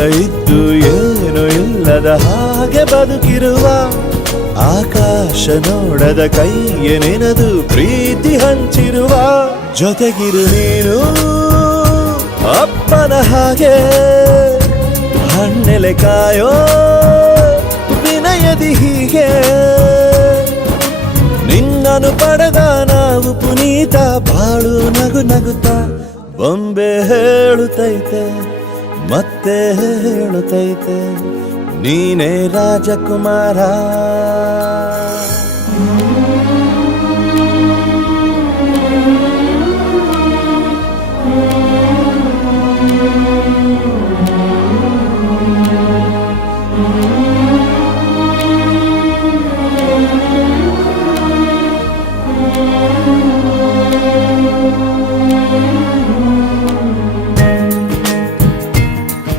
ಇದ್ದು ಏನು ಇಲ್ಲದ ಹಾಗೆ ಬದುಕಿರುವ ಆಕಾಶ ನೋಡದ ಕೈಯ ನೆನೆದು ಪ್ರೀತಿ ಹಂಚಿರುವ ಜೊತೆಗಿರು ನೀನು ಅಪ್ಪನ ಹಾಗೆ ಹಣ್ಣೆಲೆ ಕಾಯೋ ವಿನಯದಿ ಹೀಗೆ ನಿನ್ನನು ಪಡೆದ ನಾವು ಪುನೀತ ಬಾಳು ನಗು ನಗುತ್ತಾ ಬೊಂಬೆ ಹೇಳುತ್ತೈತೆ ಮತ್ತೆ ಹೇಳುತ್ತೈತೆ ನೀನೇ ರಾಜಕುಮಾರ.